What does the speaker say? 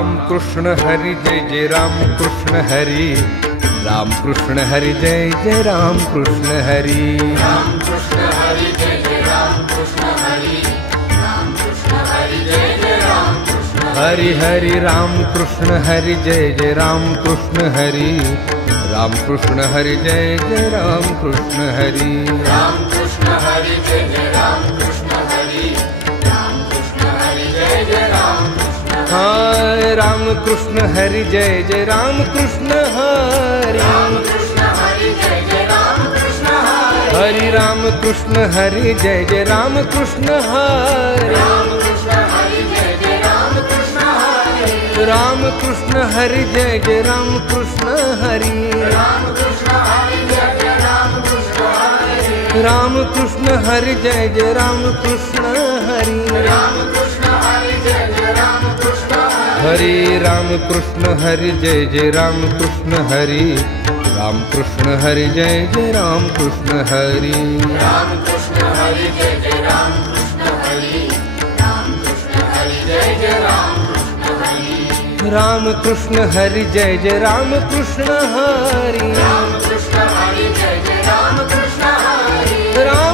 राम कृष्ण हरि जय जय राम कृष्ण हरि, राम कृष्ण हरि जय जय राम कृष्ण हरि, राम कृष्ण हरि जय जय राम कृष्ण हरि, राम कृष्ण हरि जय जय राम कृष्ण हरि हरि राम कृष्ण हरि जय जय राम कृष्ण हरि, राम कृष्ण हरि जय जय राम कृष्ण हरि, राम कृष्ण हरि जय जय राम कृष्ण हरि, राम कृष्ण हरि जय जय राम कृष्ण हाय राम कृष्ण हरि जय जय राम कृष्ण हरि, राम कृष्ण हरि जय जय राम कृष्ण हरि, हरि राम कृष्ण हरि जय जय राम कृष्ण हरि, राम कृष्ण हरि जय जय राम कृष्ण हरि, राम कृष्ण हरि जय जय राम कृष्ण हरि, राम कृष्ण हरि जय जय राम कृष्ण हरि, राम कृष्ण हरि जय जय राम कृष्ण हरि, राम कृष्ण हरि जय जय राम कृष्ण हरि, हरि राम कृष्ण हरि जय जय राम कृष्ण हरि, राम कृष्ण हरि जय जय राम कृष्ण हरि, राम कृष्ण हरि जय जय राम कृष्ण हरि, राम कृष्ण हरि जय जय राम कृष्ण हरि, राम कृष्ण हरि जय जय राम कृष्ण हरि, राम कृष्ण हरि जय जय राम कृष्ण हरि, राम